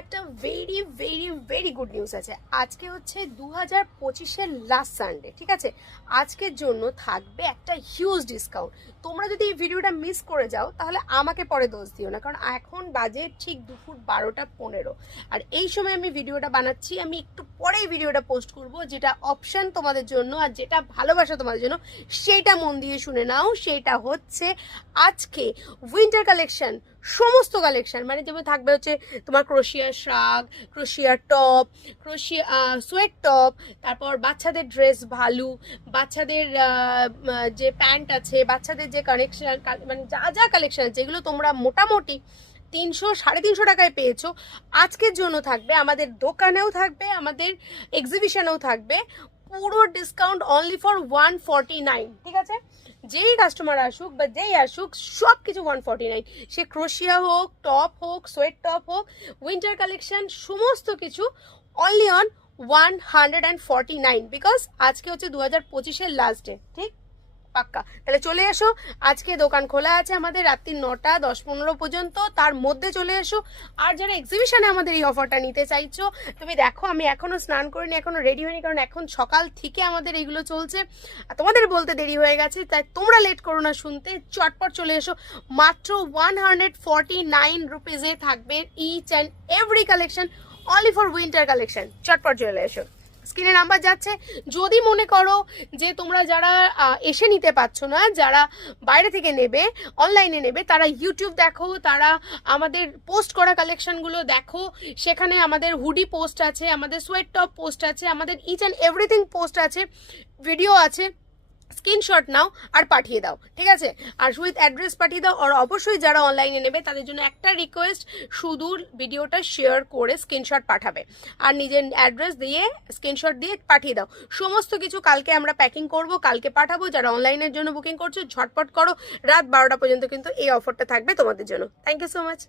একটা very very very good news আছে। আজকে হচ্ছে 2025-এর লাস্ট সানডে, ঠিক আছে? আজকের জন্য থাকবে একটা হিউজ ডিসকাউন্ট। তোমরা যদি এই ভিডিওটা মিস করে যাও তাহলে আমাকে পরে দোষ দিও না, কারণ এখন বাজে ঠিক দুপুর 12টা 15, আর এই সময় আমি ভিডিওটা বানাচ্ছি। আমি একটু পরেই ভিডিওটা পোস্ট করব, যেটা অপশন তোমাদের জন্য আর যেটা ভালোবাসা তোমাদের জন্য সেটা মন দিয়ে শুনে নাও। সেটা হচ্ছে আজকে উইন্টার কালেকশন, সমস্ত কালেকশন, মানে যেমন থাকবে হচ্ছে তোমার ক্রোশিয়ার শার্ট, ক্রোশিয়ার টপ, ক্রোশিয়া সোয়েট টপ, তারপর বাচ্চাদের ড্রেস ভালু, বাচ্চাদের যে প্যান্ট আছে, বাচ্চাদের যে কালেকশন, মানে যা যা কালেকশন আছে যেগুলো তোমরা মোটামুটি 300-350 টাকায় পেয়েছো, আজকের জন্য থাকবে। আমাদের দোকানেও থাকবে, আমাদের এক্সিবিশনেও থাকবে পুরো ডিসকাউন্ট অনলি ফর 149, ঠিক আছে? যেই কাস্টমার আসুক বা যেই আসুক সব কিছু 149। সে ক্রোশিয়া হোক, টপ হোক, সোয়েট টপ হোক, উইন্টার কালেকশন, সমস্ত কিছু অনলি অন 149, বিকজ আজকে হচ্ছে 2025-এর লাস্ট ডে, ঠিক? পাক্কা। তাহলে চলে এসো। আজকে দোকান খোলা আছে আমাদের রাত্রি 9টা 10-15 পর্যন্ত, তার মধ্যে চলে এসো। আর যারা এক্সিবিশনে আমাদের এই অফারটা নিতে চাইছো, তুমি দেখো আমি এখনো স্নান করিনি, এখনো রেডি হয়নি, কারণ এখন সকাল থেকে আমাদের এইগুলো চলছে। আর তোমাদের বলতে দেরি হয়ে গেছে, তাই তোমরা লেট করো না শুনতে, চটপট চলে এসো। মাত্র 149 রুপিজে থাকবে each and every collection, only for winter collection. চটপট চলে এসো। স্ক্রিনে নাম্বার যাচ্ছে। যদি মনে করো যে তোমরা যারা এসে নিতে পারছো না, যারা বাইরে থেকে নেবে, অনলাইনে নেবে, তারা ইউটিউব দেখো, তারা আমাদের পোস্ট করা কালেকশনগুলো দেখো। সেখানে আমাদের হুডি পোস্ট আছে, আমাদের সোয়েট টপ পোস্ট আছে, আমাদের ইচ অ্যান্ড এভরিথিং পোস্ট আছে, ভিডিও আছে। স্ক্রিনশট নাও আর পাঠিয়ে দাও, ঠিক আছে? আর উইথ অ্যাড্রেস পাঠিয়ে দাও। আর অবশ্যই যারা অনলাইনে নেবে তাদের জন্য একটা রিকোয়েস্ট, শুধু ভিডিওটা শেয়ার করে স্ক্রিনশট পাঠাবে, আর নিজের অ্যাড্রেস দিয়ে স্ক্রিনশট দিয়ে পাঠিয়ে দাও। সমস্ত কিছু কালকে আমরা প্যাকিং করব, কালকে পাঠাবো। যারা অনলাইনের জন্য বুকিং করছো ঝটপট করো, রাত 12টা পর্যন্ত কিন্তু এই অফারটা থাকবে তোমাদের জন্য। Thank you so much.